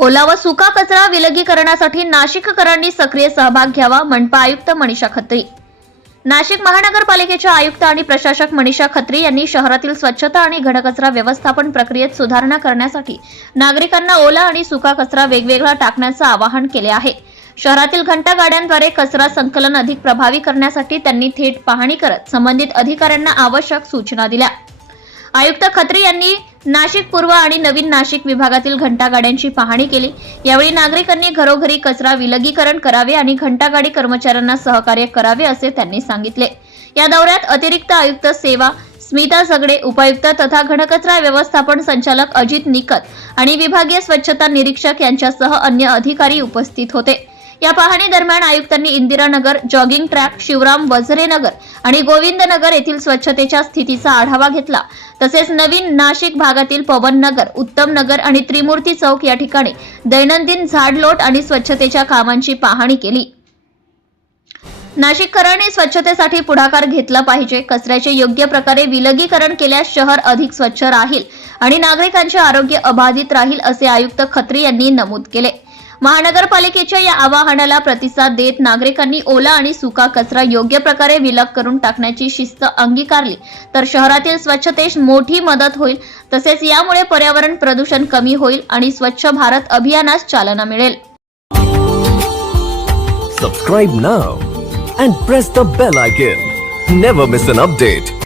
ओला व सुका कचरा विलगीकरणासाठी नाशिककरांनी सक्रिय सहभाग घ्यावा मनपा आयुक्त मनीषा खत्री. नाशिक महानगरपालिकेच्या आयुक्त आणि प्रशासक मनीषा खत्री यांनी शहरातील स्वच्छता आणि घनकचरा व्यवस्थापन प्रक्रियेत सुधारणा करण्यासाठी नागरिकांना ओला आणि सुका कचरा वेगवेगळा टाकण्याचं आवाहन केले आहे. शहरातील घंटा गाड्यांद्वारे कचरा संकलन अधिक प्रभावी करण्यासाठी त्यांनी थेट पाहणी करत संबंधित अधिकाऱ्यांना आवश्यक सूचना दिल्या. आयुक्त खत्री यांनी नाशिक पूर्व आणि नवीन नाशिक विभागातील घंटागाड्यांची पाहणी केली. यावेळी नागरिकांनी घरोघरी कचरा विलगीकरण करावे आणि घंटागाडी कर्मचाऱ्यांना सहकार्य करावे असे त्यांनी सांगितले. या दौऱ्यात अतिरिक्त आयुक्त सेवा स्मिता सगडे उपायुक्त तथा घनकचरा व्यवस्थापन संचालक अजित निकत आणि विभागीय स्वच्छता निरीक्षक यांच्यासह अन्य अधिकारी उपस्थित होते. या पाहणी दरम्यान आयुक्तांनी इंदिरानगर जॉगिंग ट्रॅक शिवराम वझरे नगर आणि गोविंदनगर येथील स्वच्छतेच्या स्थितीचा आढावा घेतला. तसेच नवीन नाशिक भागातील पवन नगर उत्तम नगर आणि त्रिमूर्ती चौक या ठिकाणी दैनंदिन झाडलोट आणि स्वच्छतेच्या कामांची पाहणी केली. नाशिककरांनी स्वच्छतेसाठी पुढाकार घेतला पाहिजे. कचऱ्याचे योग्य प्रकारे विलगीकरण केल्यास शहर अधिक स्वच्छ राहील आणि नागरिकांचे आरोग्य अबाधित राहील असे आयुक्त खत्री यांनी नमूद केले. महानगरपालिकेच्या या आवाहनाला प्रतिसाद देत नागरिकांनी ओला आणि सुका कचरा योग्य प्रकारे विलग करून टाकण्याची शिस्त अंगीकारली. तर शहरातील स्वच्छतेस मोठी मदत होईल तसेच यामुळे पर्यावरण प्रदूषण कमी होईल आणि स्वच्छ भारत अभियानास चालना मिळेल. Subscribe now and press the bell icon never miss an update